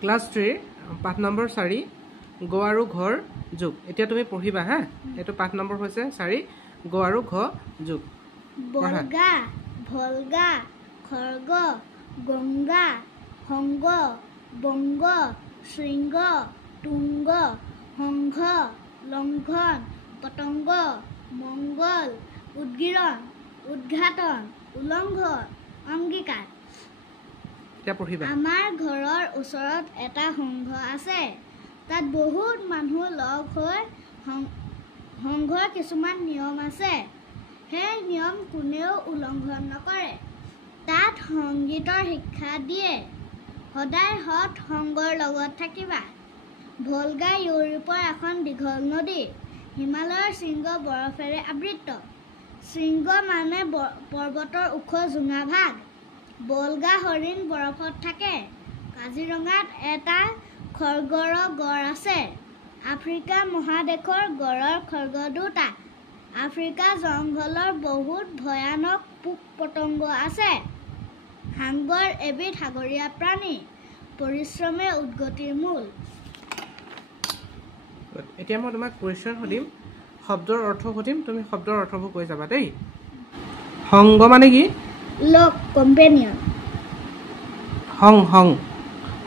class 3 পাঠ number 4 গ আৰু ঘৰ যোগ এতিয়া তুমি পঢ়িবা হা এটো পাঠ নম্বৰ হৈছে 4 গ আৰু ঘ যোগ বলগা ভলগা খৰ্গ গংগা হংগ বংগ শৃংগ তুংগ হংঘ লংঘন পতংগ মংগল উদ্গিৰণ উদ্ঘাটন উলংঘন অংগীকাৰ এতিয়া পঢ়িবা আমাৰ ঘৰৰ ওচৰত এটা সংঘ আছে তাত বহুত মানুহ লগ হৈ সংঘৰ কিছুমান নিয়ম আছে সেই নিয়ম কোনেও উলংঘন নকৰে তাত সংগীতৰ শিক্ষা দিয়ে সদায় সৎ সংগৰ লগত থাকিবা ভলগা ইউৰোপৰ এখন দীঘল নদী হিমালয়ৰ শৃংগ বৰফেৰে আবৃত শৃংগ মানে পৰ্বতৰ ওখ জোঙা ভাগ বলগা হৰিণ বৰফত থাকে কাজিৰঙাত এটা খৰ্গৰ গড় আছে আফ্ৰিকা মহাদেশৰ গড়ৰ খৰ্গ দুটা আফ্ৰিকা জংঘলৰ বহুত ভয়ানক পোক পতংগ আছে হাংগৰ এবিধ সাগৰীয় প্ৰাণী পৰিশ্ৰমে উদ্গতিৰ মূল এতিয়া মই তোমাক কোৱেশ্চন সুধিম শব্দৰ অৰ্থ সুধিম তুমি শব্দৰ অৰ্থবোৰ কৈ যাবা দেই সংগ মানে কি লগ কম্পেনিয়ন হং হং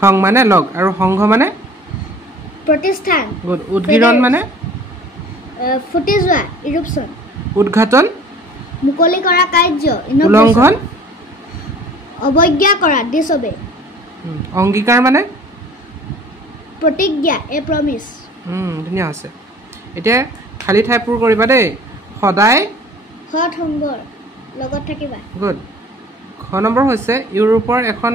হং মানে লগ আৰু সংঘ মানে প্ৰতিষ্ঠান গুড উদ্গিৰণ মানে ফুটি যোৱা ইৰuption উদ্ঘাটন মুকলি কৰা কাৰ্য উলংঘন অৱজ্ঞা কৰা disobey অংগীকাৰ মানে প্ৰতিজ্ঞা এ প্ৰমিছ ধুনীয়া আছে এতিয়া খালি ঠাই পূৰ কৰিবা দেই সদায় সৎ সংগৰ লগত থাকিবা গুড খ নম্বৰ হৈছে ইউৰোপৰ এখন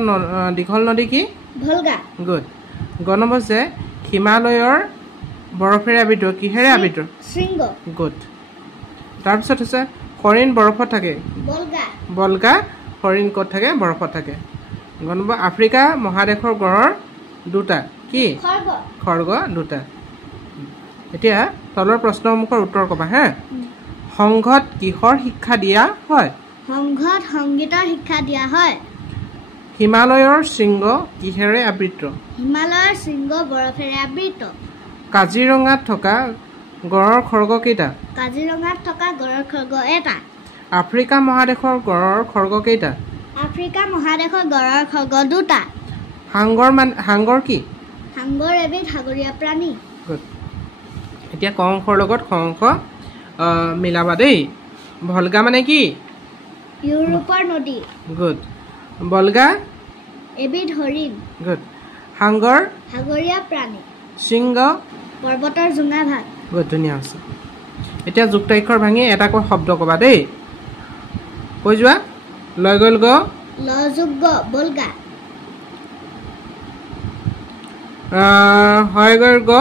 দীঘল নদী কি ভলগা গুড গ নম্বৰ হৈছে হিমালয়ৰ বৰফেৰে আবৃত কিহেৰে আবৃত শৃংগ গুড তাৰপিছত হৈছে হৰিণ বৰফত থাকে বলগা বলগা হৰিণ ক'ত থাকে বৰফত থাকে গ নম্বৰ আফ্ৰিকা মহাদেশৰ গড়ৰ দুটা কি খৰ্গ দুটা এতিয়া তলৰ প্ৰশ্নসমূহৰ উত্তৰ ক'বা হা সংঘত কিহৰ শিক্ষা দিয়া হয় সংঘত সংগীতৰ শিক্ষা দিয়া হয় হিমালয়ৰ শৃংগ কিহেৰে আবৃত হিমালয়ৰ শৃংগ বৰফেৰে আবৃত কাজিৰঙাত থকা গড়ৰ খৰ্গ কেইটা কাজিৰঙাত থকা গড়ৰ খৰ্গ এটা আফ্ৰিকা মহাদেশৰ গড়ৰ খৰ্গ কেইটা আফ্ৰিকা মহাদেশৰ গড়ৰ খৰ্গ দুটা হাংগৰ কি হাংগৰ এবিধ সাগৰীয় প্ৰাণী এতিয়া ক অংশৰ লগত খ অংশ মিলাবা দেই ভলগা মানে কি ইউৰোপৰ নদী গুড বলগা এবিধ হৰিণ গুড হাংগৰ সাগৰীয় প্ৰাণী শৃংগ পৰ্বতৰ জোঙা ভাগ গুড ধুনীয়া আছে এতিয়া যুক্তাক্ষৰ ভাঙি এটাকৈ শব্দ ক'বা দেই কৈ যোৱা লৈ গ'ল গ লযোগ্য বলগা হয় গ'ল গ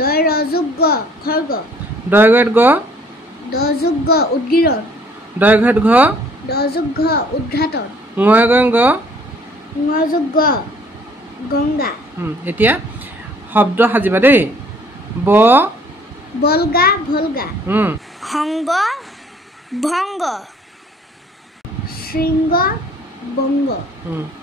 দয় ৰযোগ্য খৰ্গ দয়গত গ দযোগ্য উদ্গিৰণ দয়ঘত ঘ দযোগ্য উদ্ঘাটন ঙয়গং গ ঙযোগ্য গংগা এতিয়া শব্দ সাজিবা দেই বলগা ভলগা সংগ ভংগ শৃংগ বংগ